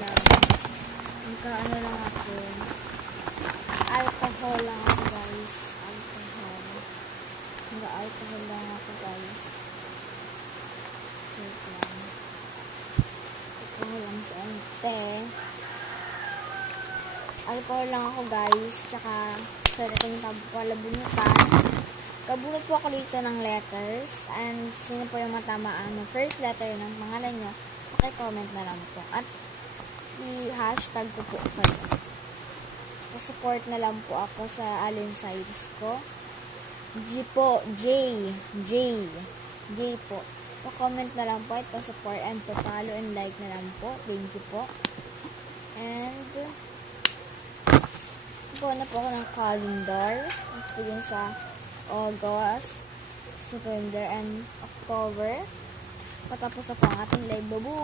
lang. Ano lang ako. Alcohol lang ako, guys. Alcohol. Alcohol lang ako, guys. Wait lang. Alcohol lang sa ente. Alcohol lang ako, guys. Tsaka, sa dating palabunutan. Kabunot po ako dito ng letters. And, sino po yung matamaan ng first letter ng pangalan nyo, pakicomment na lang po. At, i-hashtag ko po kayo. Support na lang po ako sa alin sides ko. G po. J po. Pa-comment na lang po. Pa-support and pa-follow and like na lang po. Thank you po. And, po na po ako ng calendar. Ito yun sa August, September, and October. Patapos ako ang ating live. Babu!